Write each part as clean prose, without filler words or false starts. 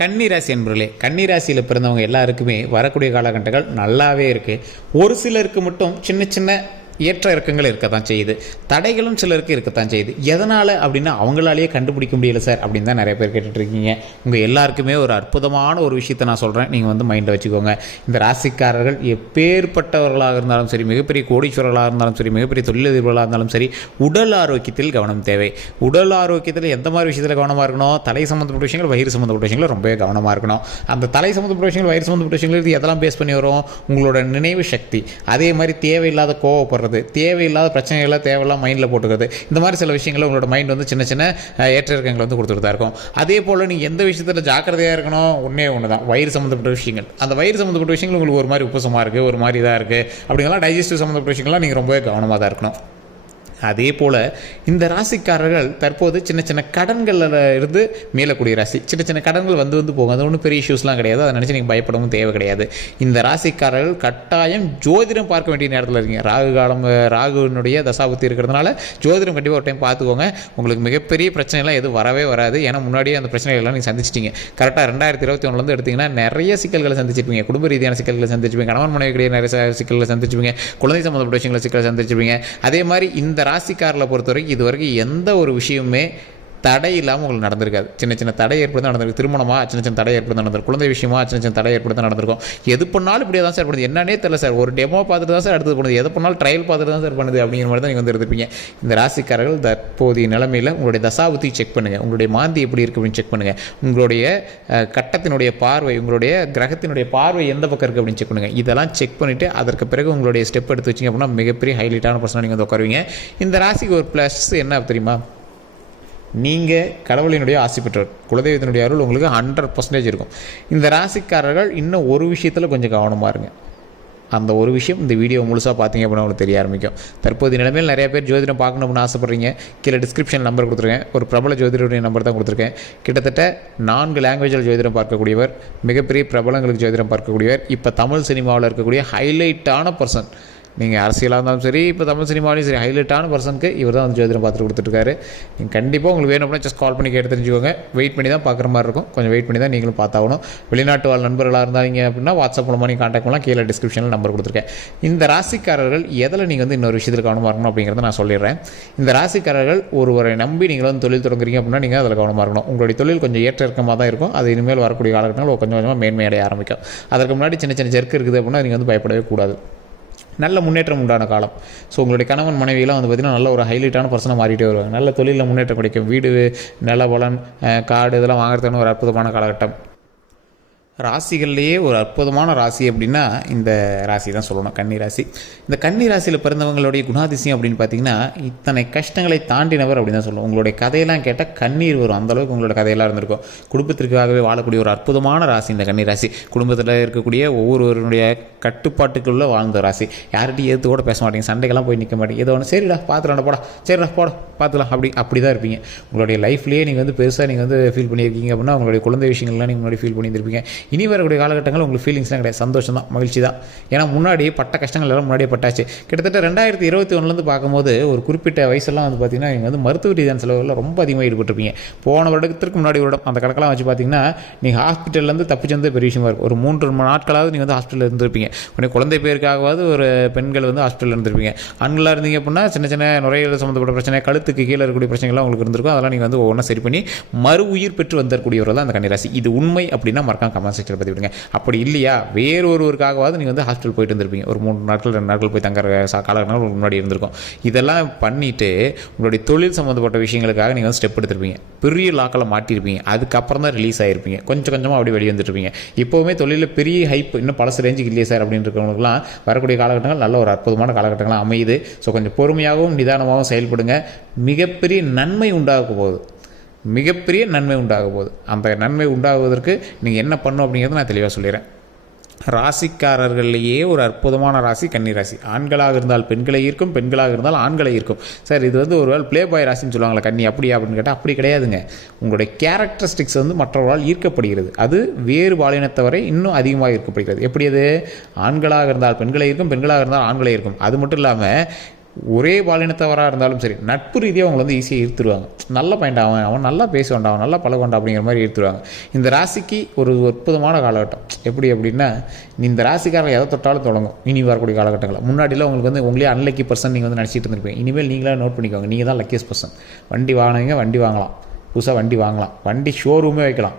கன்னிராசி என்பவர்களே, கன்னிராசியில் பிறந்தவங்க எல்லாருக்குமே வரக்கூடிய காலகட்டங்கள் நல்லாவே இருக்குது. ஒரு சிலருக்கு மட்டும் சின்ன சின்ன ஏற்ற இறக்கங்கள் இருக்கத்தான் செய்யுது, தடைகளும் சிலருக்கு இருக்கத்தான் செய்யுது. எதனால் அப்படின்னா அவங்களாலேயே கண்டுபிடிக்க முடியல சார் அப்படின்னு தான் நிறைய பேர் கேட்டுட்ருக்கீங்க. உங்கள் எல்லாருக்குமே ஒரு அற்புதமான ஒரு விஷயத்தை நான் சொல்கிறேன், நீங்கள் வந்து மைண்டில் வச்சுக்கோங்க. இந்த ராசிக்காரர்கள் எப்பேற்பட்டவர்களாக இருந்தாலும் சரி, மிகப்பெரிய கோடீஸ்வரர்களாக இருந்தாலும் சரி, மிகப்பெரிய தொழிலதிபர்களாக இருந்தாலும் சரி, உடல் ஆரோக்கியத்தில் கவனம் தேவை. உடல் ஆரோக்கியத்தில் எந்த மாதிரி விஷயத்தில் கவனமாக இருக்கணும்? தலை சம்மந்தப்பட்ட விஷயங்கள், வயிறு சம்மந்தப்பட்ட விஷயங்கள் ரொம்பவே கவனமாக இருக்கணும். அந்த தலை சம்மந்தப்பட்ட விஷயங்கள், வயிறு சம்மந்தப்பட்ட விஷயங்கள் எதெல்லாம் பேஸ் பண்ணி வரும்? உங்களோட நினைவு சக்தி, அதே மாதிரி தேவையில்லாத கோவப்படுறது, தேவையில்லாத பிரச்சனைகளை தேவையில்லாம மைண்டில் போட்டுக்கிறது, இந்த மாதிரி சில விஷயங்களை உங்களோட மைண்ட் வந்து சின்ன சின்ன ஏற்ற இறக்கங்களை வந்து கொடுத்துட்டு தான் இருக்கும். அதே போல் நீங்கள் எந்த விஷயத்தில் ஜாக்கிரதையாக இருக்கணும்? ஒன்று தான் வயிறு சம்மந்தப்பட்ட விஷயங்கள். அந்த வயிறு சம்மந்தப்பட்ட விஷயங்கள் உங்களுக்கு ஒரு மாதிரி உப்பசமாக இருக்குது, ஒரு மாதிரி இதாக இருக்குது அப்படிங்கலாம் டைஜஸ்டிவ் சம்மந்தப்பட்ட விஷயங்கள்லாம் நீங்கள் ரொம்பவே கவனமாக தான் இருக்கணும். அதே போல் இந்த ராசிக்காரர்கள் தற்போது சின்ன சின்ன கடன்களில் இருந்து மீளக்கூடிய ராசி. சின்ன சின்ன கடன்கள் வந்து போகும், அது ஒன்றும் பெரிய இஷ்யூஸ்லாம் கிடையாது, அதை நினச்சி நீங்கள் பயப்படவும் தேவை கிடையாது. இந்த ராசிக்காரர்கள் கட்டாயம் ஜோதிடம் பார்க்க வேண்டிய நேரத்தில் இருக்கீங்க. ராகுனுடைய தசாபுத்தி இருக்கிறதுனால ஜோதிடம் கண்டிப்பாக ஒரு டைம் பார்த்துக்கோங்க. உங்களுக்கு மிகப்பெரிய பிரச்சனைலாம் எதுவும் வரவே வராது. ஏன்னா முன்னாடியே அந்த பிரச்சனைகள்லாம் நீங்கள் சந்திச்சிட்டிங்க. கரெக்டாக 2021 எடுத்திங்கன்னா நிறைய சிக்கல்களை சந்திச்சிருப்பீங்க. குடும்ப ரீதியான சிக்கல்களை சந்திச்சிருப்பீங்க, கணவன் மனைவிக்கிடையே நிறைய சிக்கல்களை சந்திச்சிருப்பீங்க, குழந்தை சம்மந்தப்பட்ட விஷயங்களை சிக்கலை சந்திச்சிருப்பீங்க. அதே மாதிரி இந்த ராசிக்காரர்களை பொறுத்த வரைக்கும் இது வரைக்கும் எந்த ஒரு விஷயமுமே தடை இல்லாமல் உங்களுக்கு நடந்திருக்காது. சின்ன சின்ன தடை ஏற்படுத்த நடந்திருக்கு. திருமணமாக சின்ன சின்ன தடை ஏற்படுத்த நடந்திருக்கும், குழந்தை விஷயமாக சின்ன சின்ன தடை ஏற்படுத்த நடந்திருக்கும். எது பண்ணாலும் இப்படியே தான் சார் பண்ணுது, என்னன்னே தெரியல சார், ஒரு டெமோ பார்த்துட்டு தான் சார் அடுத்தது பண்ணுது, எது பண்ணாலும் ட்ரையல் பார்த்துட்டு தான் சார் பண்ணுது அப்படிங்கிற மாதிரி தான் நீங்கள் வந்து இருந்திருப்பீங்க. இந்த ராசிக்காரர்கள் தற்போதைய நிலைமையில் உங்களுடைய தசாபுத்தி செக் பண்ணுங்கள், உங்களுடைய மாந்தி எப்படி இருக்குது அப்படின்னு செக் பண்ணுங்கள், உங்களுடைய கட்டத்தினுடைய பார்வை, உங்களுடைய கிரகத்தினுடைய பார்வை எந்த பக்கம் இருக்குது அப்படின்னு செக் பண்ணுங்கள். இதெல்லாம் செக் பண்ணிவிட்டு அதற்கு பிறகு உங்களுடைய ஸ்டெப் எடுத்து வச்சிங்க அப்படின்னா மிகப்பெரிய ஹைலைட்டான பர்சனாக நீங்கள் வந்து உட்காருவீங்க. இந்த ராசிக்கு ஒரு ப்ளஸ் என்ன தெரியுமா? நீங்கள் கடவுளினுடைய ஆசி பெற்றவர், குலதெய்வத்தினுடைய அருள் உங்களுக்கு 100% இருக்கும். இந்த ராசிக்காரர்கள் இன்னும் ஒரு விஷயத்தில் கொஞ்சம் கவனமாக இருங்க. அந்த ஒரு விஷயம் இந்த வீடியோ முழுசாக பார்த்தீங்க அப்படின்னா உங்களுக்கு தெரிய ஆரம்பிக்கும். தற்போதைய நிலைமையில் நிறைய பேர் ஜோதிடம் பார்க்கணும்னு ஆசைப்பட்றீங்க. கீழே டிஸ்கிரிப்ஷன் நம்பர் கொடுத்துருக்கேன், ஒரு பிரபல ஜோதிடருடைய நம்பர் தான் கொடுத்துருக்கேன். கிட்டத்தட்ட 4 லாங்குவேஜில் ஜோதிடம் பார்க்கக்கூடியவர், மிகப்பெரிய பிரபலங்களுக்கு ஜோதிடம் பார்க்கக்கூடியவர், இப்போ தமிழ் சினிமாவில் இருக்கக்கூடிய ஹைலைட்டான பர்சன். நீங்கள் அரசியலாக இருந்தாலும் சரி, இப்போ தமிழ் சினிமாவிலையும் சரி, ஹைலைட்டான பர்சனுக்கு இவர் தான் வந்து ஜோதிடம் பார்த்துட்டு கொடுத்துட்ருக்காரு. நீங்கள் கண்டிப்பாக உங்களுக்கு வேணும் அப்படின்னா ஜஸ்ட் கால் பண்ணி கேட்டு தெரிஞ்சுக்கோங்க. வெயிட் பண்ணி தான் பார்க்குற மாதிரி இருக்கும், கொஞ்சம் வெயிட் பண்ணி தான் நீங்களும் பார்த்தாகணும். வெளிநாட்டு வாழ் நண்பர்களாக இருந்தாங்க அப்படின்னா வாட்ஸ்அப் மூலமாக நீங்கள் கான்டாக்ட் பண்ணலாம். கீழே டிஸ்கிரிப்ஷனில் நம்பர் கொடுத்துருக்கேன். இந்த ராசிக்காரர்கள் எதில் நீங்கள் வந்து இன்னொரு விஷயத்தில் கவனமாக இருக்கணும் அப்படிங்கிறத நான் சொல்லிடுறேன். இந்த ராசிக்காரர்கள் ஒருவரை நம்பி நீங்கள் வந்து தொழில் தொடங்குறீங்க அப்படின்னா நீங்கள் அதில் கவனமாக இருக்கணும். உங்களுடைய தொழில் கொஞ்சம் ஏற்ற இறக்கமாக தான் இருக்கும். அது இனிமேல் வரக்கூடிய காலகட்டங்கள் கொஞ்சம் கொஞ்சமாக மேன்மையடைய ஆரம்பிக்கும். அதற்கு முன்னாடி சின்ன சின்ன ஜெர்க்கு இருக்குது அப்படின்னா நீங்கள் வந்து பயப்படவே கூடாது. நல்ல முன்னேற்றம் உண்டான காலம். ஸோ உங்களுடைய கணவன் மனைவியெல்லாம் வந்து பார்த்திங்கன்னா நல்ல ஒரு ஹைலைட்டான பர்சனாக மாறிட்டே வருவாங்க. நல்ல தொழிலில் முன்னேற்றம் கிடைக்கும். வீடு, நிலபலன், காடு இதெல்லாம் வாங்குறதுக்கான ஒரு அற்புதமான காலகட்டம். ராசிகள்லேயே ஒரு அற்புதமான ராசி அப்படின்னா இந்த ராசி தான் சொல்லணும், கன்னி ராசி. இந்த கன்னி ராசியில் பிறந்தவங்களுடைய குணாதிசயம் அப்படின்னு பார்த்தீங்கன்னா இத்தனை கஷ்டங்களை தாண்டினவர் அப்படின்னு தான் சொல்லுவோம். உங்களுடைய கதையெல்லாம் கேட்டால் கண்ணீர் வரும், அந்தளவுக்கு உங்களோட கதையெல்லாம் இருந்திருக்கும். குடும்பத்திற்காகவே வாழக்கூடிய ஒரு அற்புதமான ராசி இந்த கன்னி ராசி. குடும்பத்தில் இருக்கக்கூடிய ஒவ்வொருவருடைய கட்டுப்பாட்டுக்குள்ளே வாழ்ந்த ராசி. யார்கிட்டையும் எதிர்த்து கூட பேச மாட்டீங்க, சண்டைக்கெல்லாம் போய் நிற்க மாட்டீங்க. ஏதோ ஒன்று சரிடா பார்த்துலாம் போடா, சரிடா போட பார்த்துலாம், அப்படி தான் இருப்பீங்க. உங்களுடைய லைஃப்லேயே நீங்கள் வந்து பெருசாக நீங்கள் வந்து ஃபீல் பண்ணியிருக்கீங்க அப்படின்னா உங்களுடைய குழந்தை விஷயங்கள்லாம் நீங்கள் முன்னாடி ஃபீல் பண்ணியிருப்பீங்க. இனி வரக்கூடிய காலகட்டங்கள் உங்களுக்கு ஃபீலிங்ஸ்லாம் கிடையாது, சந்தோஷம் தான், மகிழ்ச்சி தான். ஏன்னா முன்னாடி பட்ட கஷ்டங்கள் எல்லாம் முன்னாடியே பட்டாச்சு. கிட்டத்தட்ட 2021 பார்க்கும்போது ஒரு குறிப்பிட்ட வயசெல்லாம் வந்து பார்த்திங்கன்னா நீங்கள் வந்து மருத்துவ ரீதியான செலவுகளில் ரொம்ப அதிகமாக ஈடுபட்டிருப்பீங்க. போன வருடத்திற்கு முன்னாடி வருடம் அந்த கணக்கெல்லாம் வச்சு பார்த்தீங்கன்னா நீங்கள் ஹாஸ்பிட்டல்லேருந்து தப்பிச்சு வந்து பெரிய விஷயமா இருக்கும். ஒரு 3 நாட்களாவது நீங்கள் வந்து ஹாஸ்பிட்டலில் இருந்திருப்பீங்க. உடனே குழந்தை பேருக்காகவாவது ஒரு பெண்கள் வந்து ஹாஸ்பிட்டலில் இருந்திருப்பீங்க. ஆண்களாக இருந்தீங்க அப்படின்னா சின்ன சின்ன நுரையீரல் சம்மந்தப்பட்ட பிரச்சனை, கழுத்துக்கு கீழே இருக்கக்கூடிய பிரச்சனைகள்லாம் உங்களுக்கு இருந்திருக்கும். அதெல்லாம் நீங்கள் வந்து ஒவ்வொன்றா சரி பண்ணி மறு உயிர் பெற்று வந்தக்கூடியவர்கள் தான் அந்த கன்னிராசி. இது உண்மை அப்படின்னா மறக்காம கமெண்ட் செக்ஷனில் பற்றி விடுங்க. அப்படி இல்லையா வேறொருவருக்காகவாவது நீங்கள் வந்து ஹாஸ்பிட்டல் போயிட்டு இருந்திருப்பீங்க. ஒரு 3 நாட்கள் 2 நாட்கள் போய் தங்குற காலகட்டங்கள் முன்னாடி இருந்திருக்கும். இதெல்லாம் பண்ணிவிட்டு உங்களுடைய தொழில் சம்மந்தப்பட்ட விஷயங்களுக்காக நீங்கள் வந்து ஸ்டெப் எடுத்திருப்பீங்க. பெரிய லாக்கில் மாட்டியிருப்பீங்க. அதுக்கப்புறம் தான் ரிலீஸ் ஆகிருப்பீங்க. கொஞ்சம் கொஞ்சமாக அப்படி வெளியே வந்துட்டுருப்பீங்க. இப்போவுமே தொழிலில் பெரிய ஹைப் இன்னும் பழசு ரேஞ்சுக்கு இல்லையே சார் அப்படின்னு இருக்கிறவங்களுக்குலாம் வரக்கூடிய காலகட்டங்கள் நல்ல ஒரு அற்புதமான காலகட்டங்களாக அமையுது. ஸோ கொஞ்சம் பொறுமையாகவும் நிதானமாகவும் செயல்படுங்க. மிகப்பெரிய நன்மை உண்டாக போகுது, மிகப்பெரிய நன்மை உண்டாக போகுது. அந்த நன்மை உண்டாகுவதற்கு நீங்கள் என்ன பண்ணணும் அப்படிங்கிறத நான் தெளிவாக சொல்லிடுறேன். ராசிக்காரர்கள்லேயே ஒரு அற்புதமான ராசி கன்னி ராசி. ஆண்களாக இருந்தால் பெண்களை ஈர்க்கும், பெண்களாக இருந்தால் ஆண்களை ஈர்க்கும். சார் இது வந்து ஒரு ப்ளே பாய் ராசின்னு சொல்லுவாங்களா கன்னி, அப்படியா அப்படின்னு கேட்டால் அப்படி கிடையாதுங்க. உங்களுடைய கேரக்டரிஸ்டிக்ஸ் வந்து மற்றவர்களால் ஈர்க்கப்படுகிறது. அது வேறு பாலினத்தவரை இன்னும் அதிகமாக ஈர்க்கப்படுகிறது. எப்படி அது? ஆண்களாக இருந்தால் பெண்களை ஈர்க்கும், பெண்களாக இருந்தால் ஆண்களை ஈர்க்கும். அது மட்டும் இல்லாமல் ஒரே பாலினத்தவராக இருந்தாலும் சரி நட்பு ரீதியாக அவங்களை வந்து ஈஸியாக ஈர்த்துருவாங்க. நல்ல பையன் அவன் நல்லா பேசுவான்டா, அவன் நல்லா பழகொண்டா அப்படிங்கிற மாதிரி ஈர்த்துருவாங்க. இந்த ராசிக்கு ஒரு அற்புதமான காலகட்டம். எப்படி அப்படின்னா, இந்த ராசிக்காரங்க எதை தொட்டாலும் தொடங்கும் இனி வரக்கூடிய காலகட்டங்களில். முன்னாடியில் உங்களுக்கு வந்து உங்களே அன்லக்கி பர்சன் நீங்கள் வந்து நினச்சிட்டு இருந்திருப்பீங்க. இனிமேல் நீங்களே நோட் பண்ணிக்கோங்க, நீங்கள் தான் லக்கியஸ்ட் பர்சன். வண்டி வாங்கினீங்க, வண்டி வாங்கலாம், புதுசாக வண்டி வாங்கலாம், வண்டி ஷோரூமே வைக்கலாம்,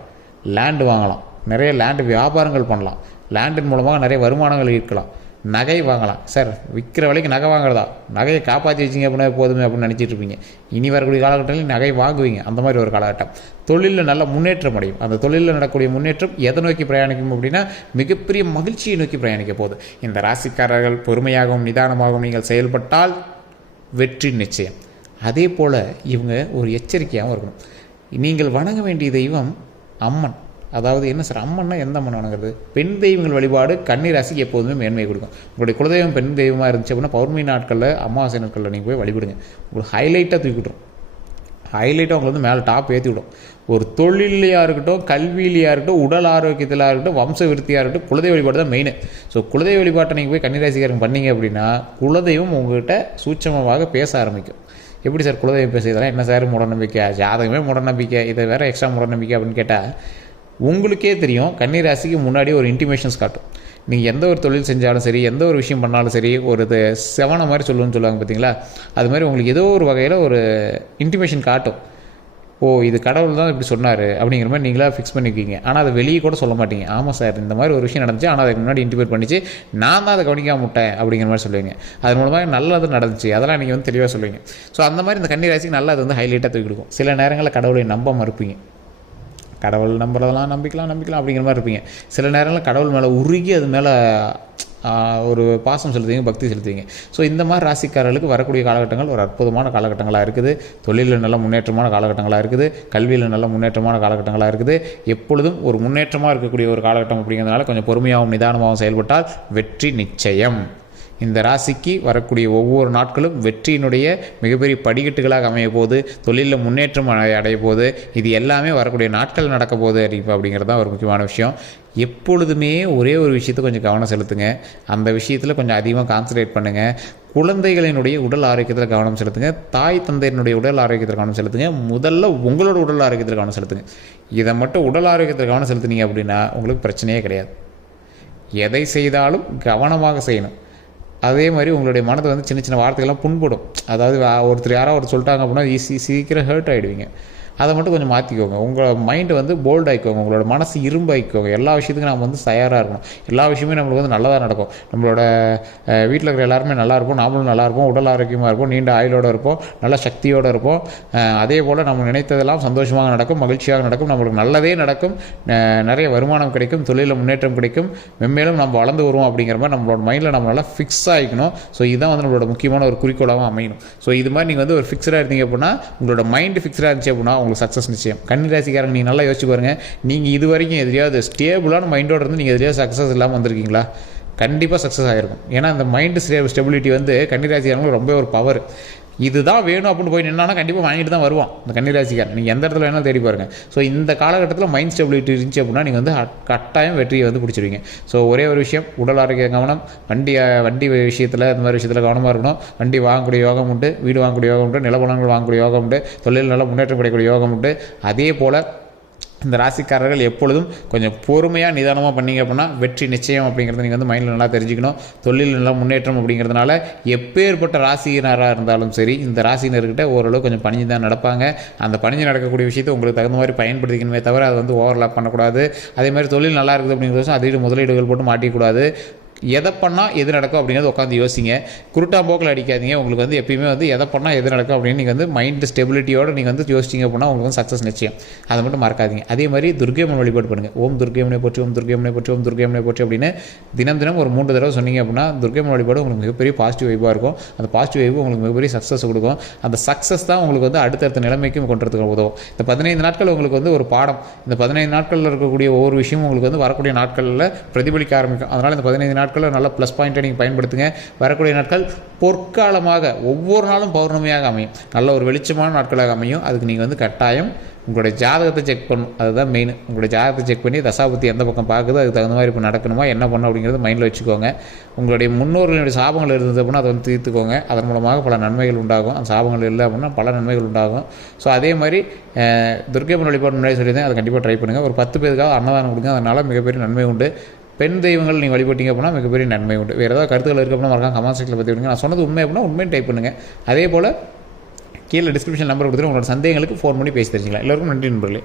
லேண்டு வாங்கலாம், நிறைய லேண்டு வியாபாரங்கள் பண்ணலாம், லேண்டின் மூலமாக நிறைய வருமானங்கள் ஈர்க்கலாம், நகை வாங்கலாம். சார் விற்கிற விலைக்கு நகை வாங்குறதா, நகையை காப்பாற்றி வச்சிங்க அப்படின்னா போதுமே அப்படின்னு நினச்சிட்டு இருப்பீங்க. இனி வரக்கூடிய காலகட்டத்தில் நகை வாங்குவீங்க. அந்த மாதிரி ஒரு காலகட்டம். தொழிலில் நல்ல முன்னேற்றம் அடையும். அந்த தொழிலில் நடக்கக்கூடிய முன்னேற்றம் எதை நோக்கி பிரயாணிக்கும் அப்படின்னா மிகப்பெரிய மகிழ்ச்சியை நோக்கி பிரயாணிக்க போகுது. இந்த ராசிக்காரர்கள் பொறுமையாகவும் நிதானமாகவும் நீங்கள் செயல்பட்டால் வெற்றி நிச்சயம். அதே போல் இவங்க ஒரு எச்சரிக்கையாகவும் இருக்கணும். நீங்கள் வணங்க வேண்டிய தெய்வம் அம்மன். அதாவது என்ன சார் அம்மன்னா எந்த அம்மன் வணங்குறது? பெண் தெய்வங்கள் வழிபாடு கன்னி ராசிக்கு எப்போதுமே மேன்மை கொடுக்கும். உங்களுடைய குலதெய்வம் பெண் தெய்வமாக இருந்துச்சு அப்படின்னா பௌர்ணமி நாட்களில், அமாவாசை நாட்களில் நீங்கள் போய் வழிபடுங்க. உங்களுக்கு ஹைலைட்டாக தூக்கிவிட்ரும். ஹைலைட்டாக உங்களை வந்து மேலே டாப் ஏற்றி விடும். ஒரு தொழிலையாக இருக்கட்டும், கல்வியிலையாக இருக்கட்டும், உடல் ஆரோக்கியத்திலாக இருக்கட்டும், வம்ச விருத்தியாக இருக்கட்டும், குலதெய்வ வழிபாடு தான் மெயின். ஸோ குலதெய்வ வழிபாட்டை நீங்கள் போய் கன்னிராசிக்காரங்க பண்ணீங்க அப்படின்னா குலதெய்வம் உங்கள்கிட்ட சூட்சமமாக பேச ஆரம்பிக்கும். எப்படி சார் குலதெய்வம் பேசுறதெல்லாம் என்ன சார் மூடநம்பிக்கை, ஜாதகமே மூடநம்பிக்கை, இதை வேறு எக்ஸ்ட்ரா மூடநம்பிக்கை அப்படின்னு கேட்டால் உங்களுக்கே தெரியும். கன்னிராசிக்கு முன்னாடியே ஒரு இன்டிமேஷன்ஸ் காட்டும். நீங்கள் எந்த ஒரு தொழில் செஞ்சாலும் சரி, எந்த ஒரு விஷயம் பண்ணாலும் சரி, ஒரு செவனை மாதிரி சொல்லுவாங்க பார்த்தீங்களா, அது மாதிரி உங்களுக்கு ஏதோ ஒரு வகையில் ஒரு இன்டிமேஷன் காட்டும். ஓ இது கடவுள் தான் இப்படி சொன்னார் அப்படிங்கிற மாதிரி நீங்களாக ஃபிக்ஸ் பண்ணிக்குவீங்க. ஆனால் அதை வெளியே கூட சொல்ல மாட்டீங்க. ஆமாம் சார் இந்த மாதிரி ஒரு விஷயம் நடந்துச்சு, ஆனால் அதுக்கு முன்னாடி இன்டிமேட் பண்ணிச்சு, நான் தான் அதை கவனிக்காம விட்டேன் அப்படிங்கிற மாதிரி சொல்லுவீங்க. அது மூலமாக நல்லது நடந்துச்சு, அதெல்லாம் நீங்கள் வந்து தெளிவாக சொல்லுவீங்க. ஸோ அந்த மாதிரி இந்த கன்னிராசிக்கு நல்லா அது வந்து ஹைலைட்டாக தூக்கி கொடுக்கும். சில நேரங்களில் கடவுளை நம்ப மறுப்பீங்க. கடவுள் நம்புறதெல்லாம் நம்பிக்கலாம் அப்படிங்கிற மாதிரி இருப்பீங்க. சில நேரங்களில் கடவுள் மேலே உருகி அது மேலே ஒரு பாசம் செலுத்துவீங்க, பக்தி செலுத்துவீங்க. ஸோ இந்த மாதிரி ராசிக்காரர்களுக்கு வரக்கூடிய காலகட்டங்கள் ஒரு அற்புதமான காலகட்டங்களாக இருக்குது. தொழிலில் நல்ல முன்னேற்றமான காலகட்டங்களாக இருக்குது. கல்வியில் நல்ல முன்னேற்றமான காலகட்டங்களாக இருக்குது. எப்பொழுதும் ஒரு முன்னேற்றமாக இருக்கக்கூடிய ஒரு காலகட்டம் அப்படிங்கிறதுனால கொஞ்சம் பொறுமையாகவும் நிதானமாகவும் செயல்பட்டால் வெற்றி நிச்சயம். இந்த ராசிக்கு வரக்கூடிய ஒவ்வொரு நாட்களும் வெற்றியினுடைய மிகப்பெரிய படிக்கட்டுகளாக அமைய போது, தொழிலில் முன்னேற்றம் அடைய போது, இது எல்லாமே வரக்கூடிய நாட்கள் நடக்க போகுது அப்படிங்கிறது தான் ஒரு முக்கியமான விஷயம். எப்பொழுதுமே ஒரே ஒரு விஷயத்தை கொஞ்சம் கவனம் செலுத்துங்க. அந்த விஷயத்தில் கொஞ்சம் அதிகமாக கான்சன்ட்ரேட் பண்ணுங்கள். குழந்தைகளினுடைய உடல் ஆரோக்கியத்தில் கவனம் செலுத்துங்க. தாய் தந்தையினுடைய உடல் ஆரோக்கியத்தில் கவனம் செலுத்துங்க. முதல்ல உங்களோட உடல் ஆரோக்கியத்தில் கவனம் செலுத்துங்க. இதை மட்டும் உடல் ஆரோக்கியத்தில் கவனம் செலுத்துனீங்க அப்படின்னா உங்களுக்கு பிரச்சனையே கிடையாது. எதை செய்தாலும் கவனமாக செய்யணும். அதே மாதிரி உங்களுடைய மனதை வந்து சின்ன சின்ன வார்த்தைகள்லாம் புண்படும். அதாவது ஒருத்தர் யாராவது சொல்லிட்டாங்க அப்படின்னா சீக்கிரம் ஹர்ட் ஆகிடுவீங்க. அதை மட்டும் கொஞ்சம் மாற்றிக்கோங்க. உங்கள் மைண்டு வந்து போல்ட் ஆகிக்கோங்க. உங்களோட மனசு இரும்பாகிக்கோங்க. எல்லா விஷயத்துக்கும் நம்ம வந்து தயாராக இருக்கணும். எல்லா விஷயமே நம்மளுக்கு வந்து நல்லதாக நடக்கும். நம்மளோட வீட்டில் இருக்கிற எல்லாருமே நல்லா இருப்போம், நாமளும் நல்லா இருப்போம், உடல் ஆரோக்கியமாக இருப்போம், நீண்ட ஆயுளோடு இருப்போம், நல்ல சக்தியோடு இருப்போம். அதே போல் நம்ம நினைத்ததெல்லாம் சந்தோஷமாக நடக்கும், மகிழ்ச்சியாக நடக்கும், நம்மளுக்கு நல்லதே நடக்கும், நிறைய வருமானம் கிடைக்கும், தொழிலில் முன்னேற்றம் கிடைக்கும், மென்மேலும் நம்ம வளர்ந்து வருவோம் அப்படிங்கிற மாதிரி நம்மளோட மைண்டில் நம்ம நல்லா ஃபிக்ஸ் ஆகிக்கணும். ஸோ இதுதான் வந்து நம்மளோட முக்கியமான ஒரு குறிக்கோளாகவும் அமையணும். ஸோ இது மாதிரி நீங்கள் வந்து ஒரு ஃபிக்ஸடாக இருந்தீங்க அப்படின்னா, உங்களோட மைண்டு ஃபிக்ஸடாக இருந்துச்சு அப்படின்னா உங்களுக்கு சக்ஸஸ் நிச்சயம். கன்னிராசிக்காரங்க நீங்கள் நல்லா யோசிச்சு பாருங்கள். நீங்கள் இது வரைக்கும் எதிரியாவது ஸ்டேபிளான மைண்டோடு இருந்து நீங்கள் எதிரியாவது சக்ஸஸ் இல்லாமல் வந்திருக்கீங்களா? கண்டிப்பாக சக்ஸஸ் ஆகிருக்கும். ஏன்னா அந்த மைண்டு ஸ்டெபிலிட்டி வந்து கன்னிராசிக்காரங்களுக்கு ரொம்ப ஒரு பவர். இதுதான் வேணும் அப்படின்னு போய் நின்னா கண்டிப்பாக வாங்கிட்டு தான் வருவான் இந்த கன்னிராசிக்காரன். நீங்கள் எந்த இடத்துல வேணாலும் தேடி பாருங்கள். ஸோ இந்த காலகட்டத்தில் மைண்ட் ஸ்டெபிலிட்டி இருந்துச்சு அப்படின்னா நீங்கள் வந்து கட்டாயம் வெற்றியை வந்து பிடிச்சிருவீங்க. ஸோ ஒரே ஒரு விஷயம், உடல் ஆரோக்கிய கவனம், வண்டி விஷயத்தில் இந்த மாதிரி விஷயத்தில் கவனமாக இருக்கணும். வண்டி வாங்கக்கூடிய யோகம் உண்டு, வீடு வாங்கக்கூடிய யோகம் உண்டு, நிலபலங்கள் வாங்கக்கூடிய யோகம் உண்டு, தொழில் நல்ல முன்னேற்றம் கிடைக்கக்கூடிய யோகம் உண்டு. அதே போல் இந்த ராசிக்காரர்கள் எப்பொழுதும் கொஞ்சம் பொறுமையாக நிதானமாக பண்ணிங்க அப்படின்னா வெற்றி நிச்சயம் அப்படிங்கிறத நீங்கள் வந்து மைண்டில் நல்லா தெரிஞ்சுக்கணும். தொழில் நல்லா முன்னேற்றம் அப்படிங்கிறதுனால எப்பேற்பட்ட ராசியினராக இருந்தாலும் சரி, இந்த ராசியினர்கிட்ட ஓரளவு கொஞ்சம் பணிஞ்சு தான் நடப்பாங்க. அந்த பணிஞ்சு நடக்கக்கூடிய விஷயத்தை உங்களுக்கு தகுந்த மாதிரி பயன்படுத்திக்கணுமே தவிர அதை வந்து ஓவர்லாப் பண்ணக்கூடாது. அதே மாதிரி தொழில் நல்லா இருக்குது அப்படிங்கிறது அதிக முதலீடுகள் போட்டு மாட்டிக்கூடாது. எதை பண்ணால் எது நடக்கும் அப்படிங்கிறது உட்காந்து யோசிங்க. குருட்டாம்போக்கில் அடிக்காதீங்க. உங்களுக்கு வந்து எப்பயுமே வந்து எதை பண்ணால் எது நடக்கும் அப்படின்னு நீங்கள் வந்து மைண்ட் ஸ்டெபிலிட்டியோடு நீங்கள் வந்து யோசிச்சிங்க அப்படின்னா உங்களுக்கு வந்து சக்ஸஸ் நிச்சயம். அதை மட்டும் மறக்காதீங்க. அதே மாதிரி துர்க்கையம்மன் வழிபாடு பண்ணுங்கள். ஓம் துர்க்கையம்மனை போற்றி, ஓம் துர்க்கையம்மனை போற்றி, ஓம் துர்க்கையம்மனை போற்றி அப்படின்னு தினம் ஒரு 3 தடவை சொன்னீங்க அப்படின்னா துர்க்கையம்மன் வழிபாடு உங்களுக்கு மிகப்பெரிய பாசிட்டிவ் வைப்பாக இருக்கும். அந்த பாசிட்டிவ் வைப்பு உங்களுக்கு மிகப்பெரிய சக்ஸஸ் கொடுக்கும். அந்த சக்ஸஸ் தான் உங்களுக்கு வந்து அடுத்தடுத்த நிலைமைக்கும் கொண்டுறதுக்கு உதவும். இந்த 15 நாட்கள் உங்களுக்கு வந்து ஒரு பாடம். இந்த 15 நாட்களில் இருக்கக்கூடிய ஒவ்வொரு விஷயமும் உங்களுக்கு வந்து வரக்கூடிய நாட்களில் பிரதிபலிக்க ஆரம்பிக்கும். அதனால் இந்த 15 நாட்கள் நாட்களை நல்ல ப்ளஸ் பாயிண்ட்டை நீங்கள் பயன்படுத்துங்க. வரக்கூடிய நாட்கள் பொற்காலமாக ஒவ்வொரு நாளும் பௌர்ணமியாக அமையும். நல்ல ஒரு வெளிச்சமான நாட்களாக அமையும். அதுக்கு நீங்கள் வந்து கட்டாயம் உங்களுடைய ஜாதகத்தை செக் பண்ணணும். அதுதான் மெயின். உங்களுடைய ஜாதகத்தை செக் பண்ணி தசாபுத்தி எந்த பக்கம் பார்க்குது, அதுக்கு தகுந்த மாதிரி இப்போ நடக்கணுமா, என்ன பண்ணணும் அப்படிங்கிறது மைண்டில் வச்சுக்கோங்க. உங்களுடைய முன்னோர்களுடைய சாபங்கள் இருந்தது அப்படின்னா அதை வந்து தீர்த்துக்கோங்க. அதன் மூலமாக பல நன்மைகள் உண்டாகும். அந்த சாபங்கள் இல்லை அப்படின்னா பல நன்மைகள் உண்டாகும். ஸோ அதே மாதிரி துர்க்கைம்மன் வழிபாடு முன்னாடி சொல்லியிருந்தேன், அதை கண்டிப்பாக ட்ரை பண்ணுங்கள். ஒரு 10 பேருக்காக அன்னதானம் கொடுங்க. அதனால் மிகப்பெரிய நன்மை உண்டு. பெண் தெய்வங்கள் நீங்கள் வழிபட்டீங்க அப்படின்னா மிகப்பெரிய நன்மை உண்டு. வேறு ஏதாவது கருத்துக்கள் இருக்க அப்படின்னா மறக்காம கமெண்ட் செக்ஷனில் பற்றி விடுங்க. நான் சொன்னது உண்மை அப்படின்னா உண்மையும் டைப் பண்ணுங்கள். அதே போல் கீழே டிஸ்கிரிப்ஷன் நம்பர் கொடுத்துட்டு உங்களோட சந்தேகங்களுக்கு ஃபோன் பண்ணி பேசி தெரிஞ்சுக்கலாம். எல்லோருக்கும் நன்றி நண்பர்களே.